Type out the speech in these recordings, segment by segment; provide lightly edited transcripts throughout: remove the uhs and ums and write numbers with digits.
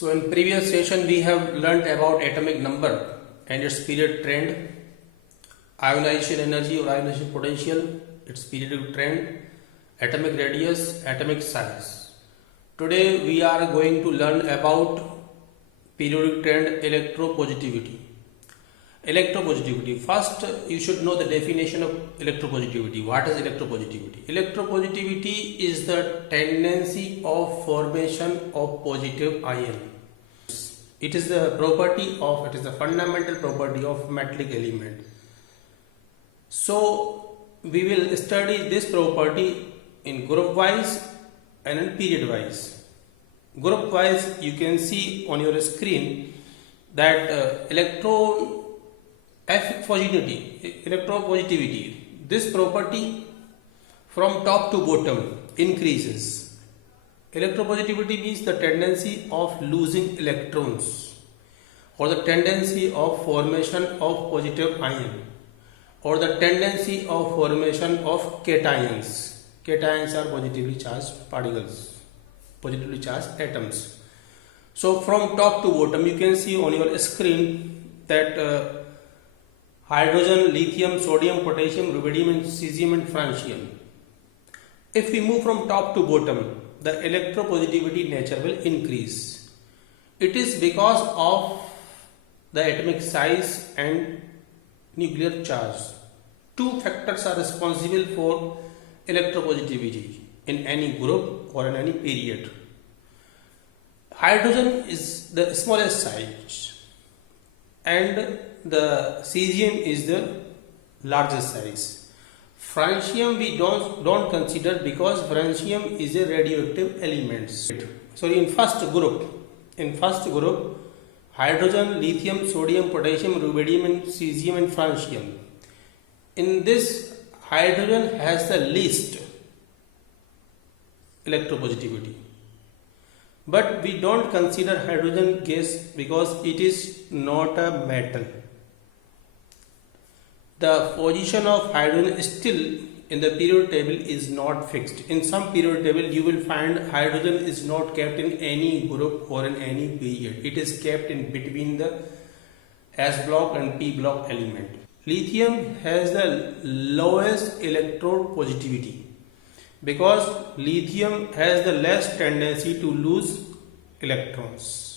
So in previous session we have learnt about atomic number and its period trend, ionization energy or ionization potential, its periodic trend, atomic radius, atomic size. Today we are going to learn about periodic trend electropositivity. Electropositivity. First you should know the definition of electropositivity. What is electropositivity? Electropositivity is the tendency of formation of positive ion. It is the fundamental property of metallic element. So we will study this property in group wise and in period wise. Group wise, you can see on your screen that electropositivity, this property from top to bottom increases. Electropositivity means the tendency of losing electrons or the tendency of formation of positive ion or the tendency of formation of cations. Cations are positively charged particles, positively charged atoms. So from top to bottom you can see on your screen that hydrogen, lithium, sodium, potassium, rubidium and cesium and francium. If we move from top to bottom, the electropositivity nature will increase. It is because of the atomic size and nuclear charge. Two factors are responsible for electropositivity in any group or in any period. Hydrogen is the smallest size and the cesium is the largest size. Francium we don't consider because francium is a radioactive element. So in first group, hydrogen, lithium, sodium, potassium, rubidium and cesium and francium. In this, hydrogen has the least electropositivity. But we don't consider hydrogen gas because it is not a metal. The position of hydrogen still in the periodic table is not fixed. In some periodic table you will find hydrogen is not kept in any group or in any period. It is kept in between the S block and P block element. Lithium has the lowest electropositivity because lithium has the less tendency to lose electrons.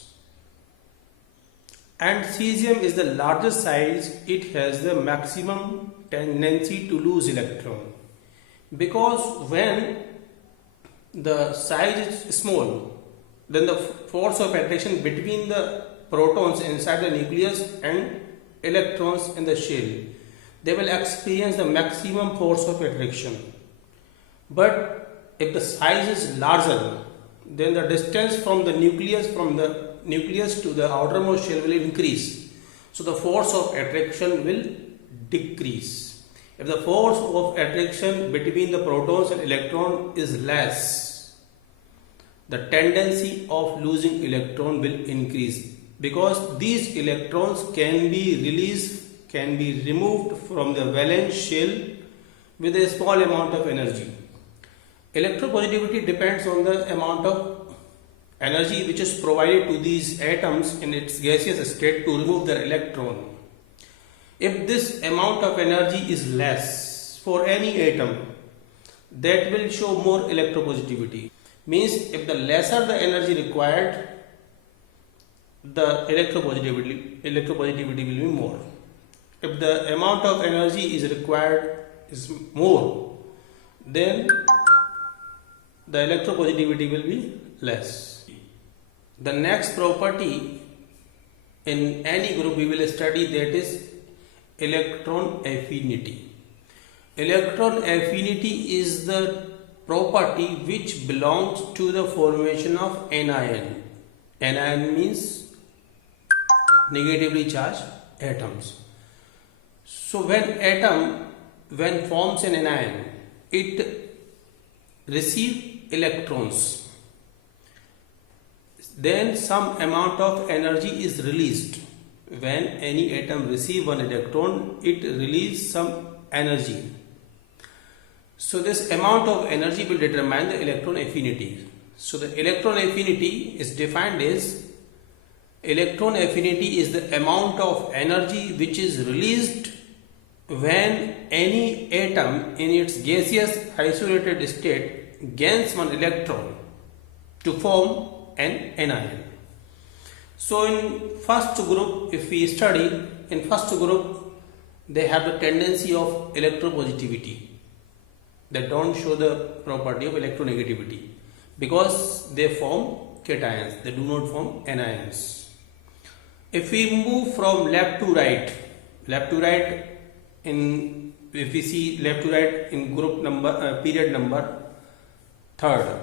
And cesium is the largest size, it has the maximum tendency to lose electron. Because when the size is small, then the force of attraction between the protons inside the nucleus and electrons in the shell, they will experience the maximum force of attraction. But if the size is larger, then the distance from the nucleus to the outermost shell will increase. So the force of attraction will decrease. If the force of attraction between the protons and electron is less, the tendency of losing electron will increase because these electrons can be removed from the valence shell with a small amount of energy. Electropositivity depends on the amount of energy which is provided to these atoms in its gaseous state to remove their electron. If this amount of energy is less for any atom, that will show more electropositivity. Means if the lesser the energy required, the electropositivity will be more. If the amount of energy is required is more, then the electropositivity will be less. The next property in any group we will study, that is electron affinity. Electron affinity is the property which belongs to the formation of anion. Anion means negatively charged atoms. So when forms an anion, it receives electrons. Then some amount of energy is released. When any atom receives one electron, it releases some energy. So this amount of energy will determine the electron affinity. So the electron affinity is defined as Electron affinity is the amount of energy which is released when any atom in its gaseous isolated state gains one electron to form an anion. So in first group, if we study, in first group they have the tendency of electropositivity. They don't show the property of electronegativity because they form cations, they do not form anions. If we move from left to right, if we see left to right in group number, period number third,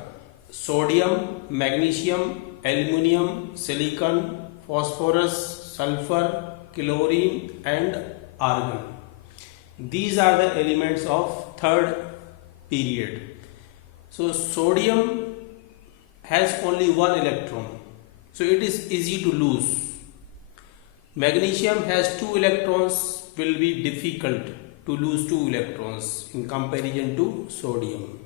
sodium, magnesium, aluminium, silicon, phosphorus, sulfur, chlorine and argon. These are the elements of third period. So sodium has only one electron, so it is easy to lose. Magnesium has two electrons, will be difficult to lose two electrons in comparison to sodium.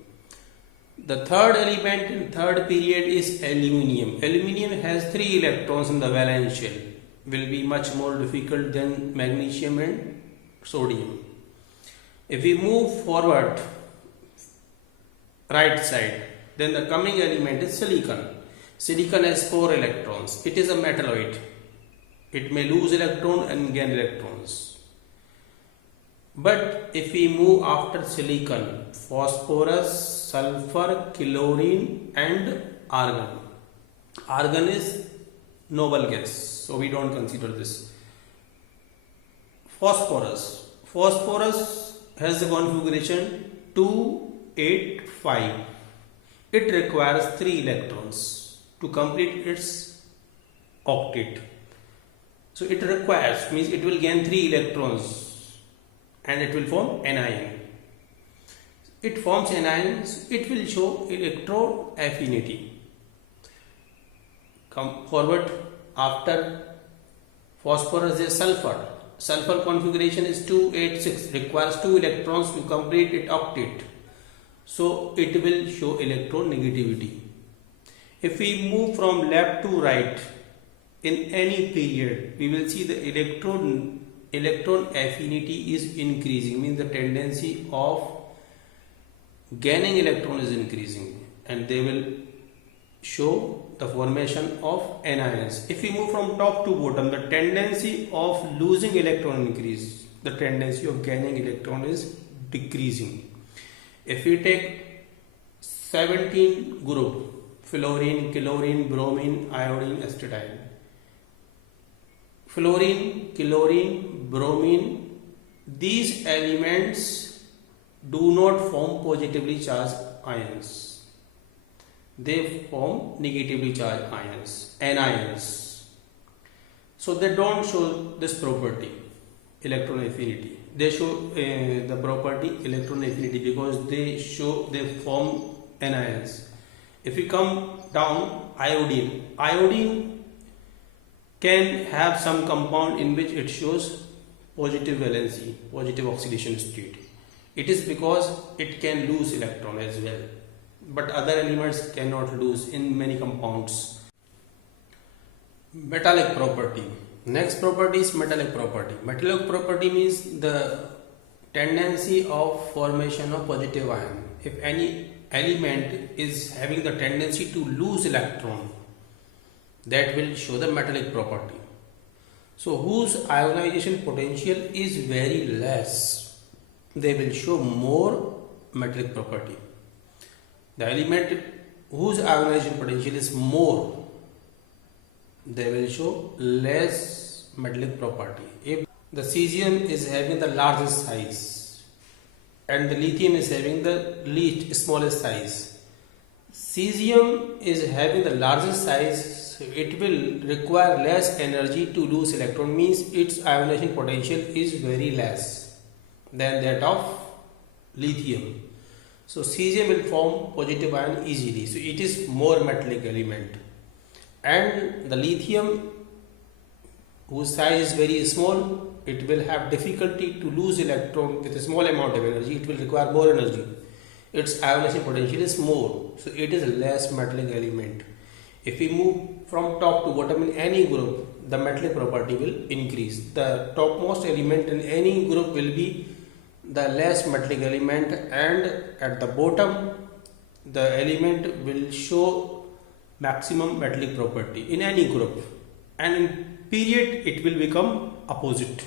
The third element in third period is aluminium. Aluminium has three electrons in the valence shell, will be much more difficult than magnesium and sodium. If we move forward right side, then the coming element is silicon. Silicon has 4 electrons. It is a metalloid. It may lose electron and gain electrons. But if we move after silicon, phosphorus, sulfur, chlorine and argon. Argon is noble gas, so we don't consider this. Phosphorus has the configuration 285. It requires 3 electrons to complete its octet. So it requires, means it will gain 3 electrons and it will form anion. It forms anions, it will show electron affinity. Come forward, after phosphorus is sulfur. Sulfur configuration is 286, requires 2 electrons to complete its octet. So it will show electron negativity. If we move from left to right in any period, we will see the electron affinity is increasing, means the tendency of gaining electron is increasing, and they will show the formation of anions. If we move from top to bottom, the tendency of losing electron increase, the tendency of gaining electron is decreasing. If we take 17 group, fluorine, chlorine, bromine, iodine, astatine. Fluorine, chlorine, bromine, these elements do not form positively charged ions. They form negatively charged ions, anions. So they don't show this property, electron affinity. They show the property electron affinity because they form anions. If we come down, iodine can have some compound in which it shows positive valency, positive oxidation state. It is because it can lose electron as well, but other elements cannot lose in many compounds. Metallic property. Next property is metallic property. Metallic property means the tendency of formation of positive ion. If any element is having the tendency to lose electron, that will show the metallic property. So whose ionization potential is very less, they will show more metallic property. The element whose ionization potential is more, they will show less metallic property. If the cesium is having the largest size and the lithium is having the least smallest size, cesium is having the largest size, so it will require less energy to lose electron, means its ionization potential is very less than that of lithium. So cesium will form positive ion easily, so it is more metallic element. And the lithium, whose size is very small, it will have difficulty to lose electron with a small amount of energy. It will require more energy. Its ionization potential is more, so it is a less metallic element. If we move from top to bottom in any group, the metallic property will increase. The topmost element in any group will be the less metallic element, and at the bottom the element will show maximum metallic property in any group, and in period it will become opposite.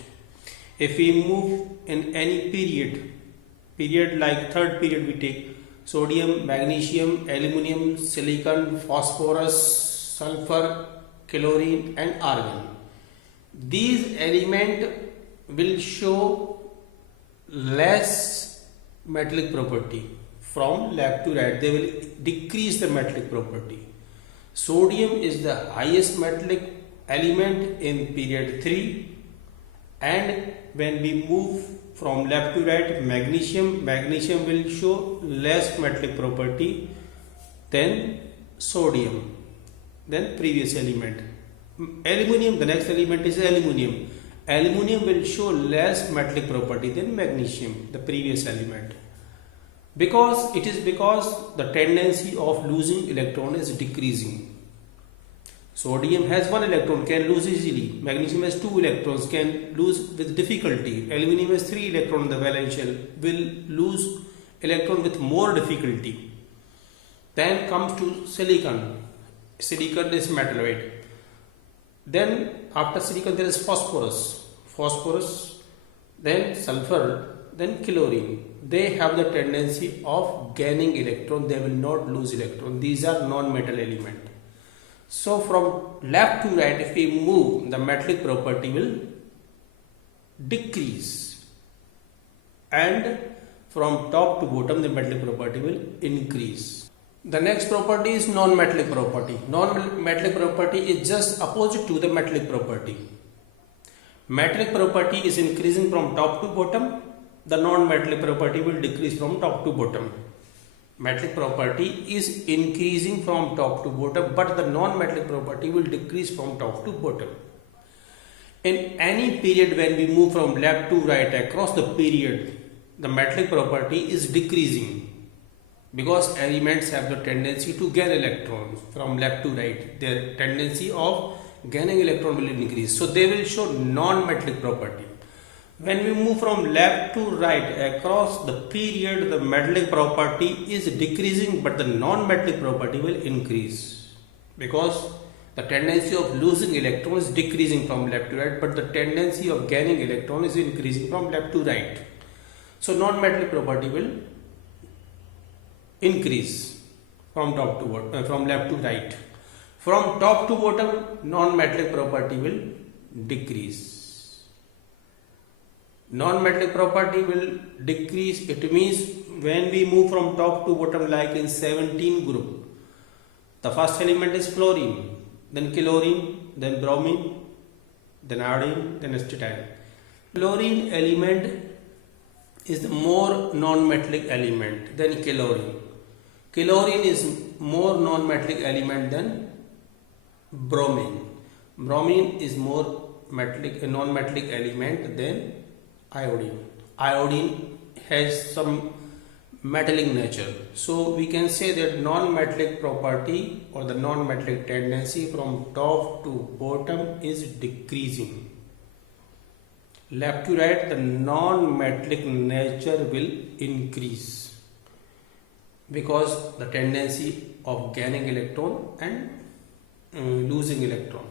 If we move in any period like third period, we take sodium, magnesium, aluminum, silicon, phosphorus, sulfur, chlorine and argon. These elements will show less metallic property. From left to right, they will decrease the metallic property. Sodium is the highest metallic element in period 3, and when we move from left to right, magnesium will show less metallic property than sodium, than previous element. Aluminum, the next element is aluminum. Aluminum will show less metallic property than magnesium, the previous element. Because the tendency of losing electron is decreasing. Sodium has 1 electron, can lose easily. Magnesium has 2 electrons, can lose with difficulty. Aluminum has 3 electrons in the valence shell, will lose electron with more difficulty. Then comes to silicon. Silicon is metalloid. Then after silicon there is phosphorus, then sulfur, then chlorine. They have the tendency of gaining electron, they will not lose electron. These are non-metal elements. So from left to right, if we move, the metallic property will decrease, and from top to bottom the metallic property will increase. The next property is non-metallic property. Non-metallic property is just opposite to the metallic property. Metallic property is increasing from top to bottom, the non-metallic property will decrease from top to bottom. Metallic property is increasing from top to bottom, but the non-metallic property will decrease from top to bottom. In any period, when we move from left to right across the period, the metallic property is decreasing, because elements have the tendency to gain electrons from left to right. Their tendency of gaining electron will increase, so they will show non-metallic property. When we move from left to right across the period, the metallic property is decreasing, but the non-metallic property will increase, because the tendency of losing electron is decreasing from left to right, but the tendency of gaining electron is increasing from left to right. So non-metallic property will increase from from left to right. From top to bottom, non-metallic property will decrease. Non-metallic property will decrease. It means when we move from top to bottom, like in 17 group, the first element is fluorine, then chlorine, then bromine, then iodine, then acetylene. Fluorine element is the more non-metallic element than chlorine. Chlorine is more non-metallic element than bromine. Bromine is more non-metallic element than iodine. Iodine has some metallic nature, so we can say that non-metallic property or the non-metallic tendency from top to bottom is decreasing. Left to right, the non-metallic nature will increase, because the tendency of gaining electron and losing electron,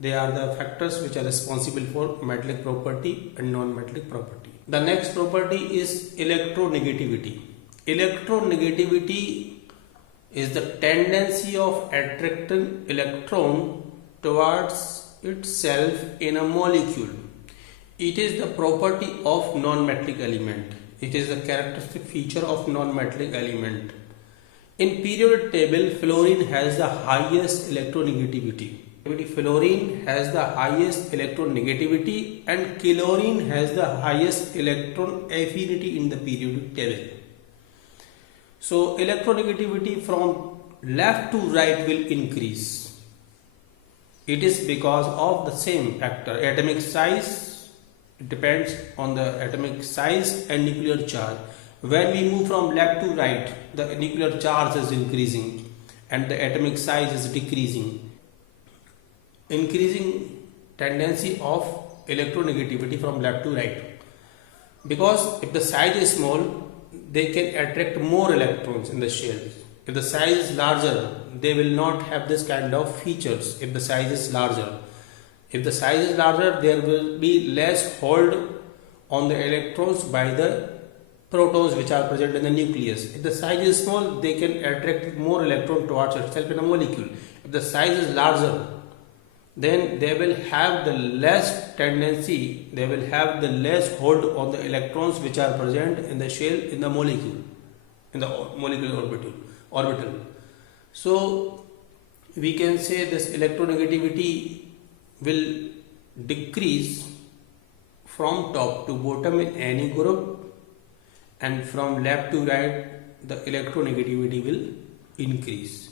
they are the factors which are responsible for metallic property and non-metallic property. The next property is electronegativity. Electronegativity is the tendency of attracting electron towards itself in a molecule. It is the property of non-metallic element. It is a characteristic feature of non-metallic element. In periodic table, fluorine has the highest electronegativity. Fluorine has the highest electronegativity and chlorine has the highest electron affinity in the periodic table. So electronegativity from left to right will increase. It is because of the same factor, atomic size. It depends on the atomic size and nuclear charge. When we move from left to right, the nuclear charge is increasing, and the atomic size is decreasing. Increasing tendency of electronegativity from left to right. Because if the size is small, they can attract more electrons in the shell. If the size is larger, they will not have this kind of features if the size is larger. If the size is larger, there will be less hold on the electrons by the protons which are present in the nucleus. If the size is small, they can attract more electron towards itself in a molecule. If the size is larger, then they will have the less tendency, they will have the less hold on the electrons which are present in the shell in the molecule, in the molecular orbital. So we can say this electronegativity will decrease from top to bottom in any group, and from left to right the electronegativity will increase.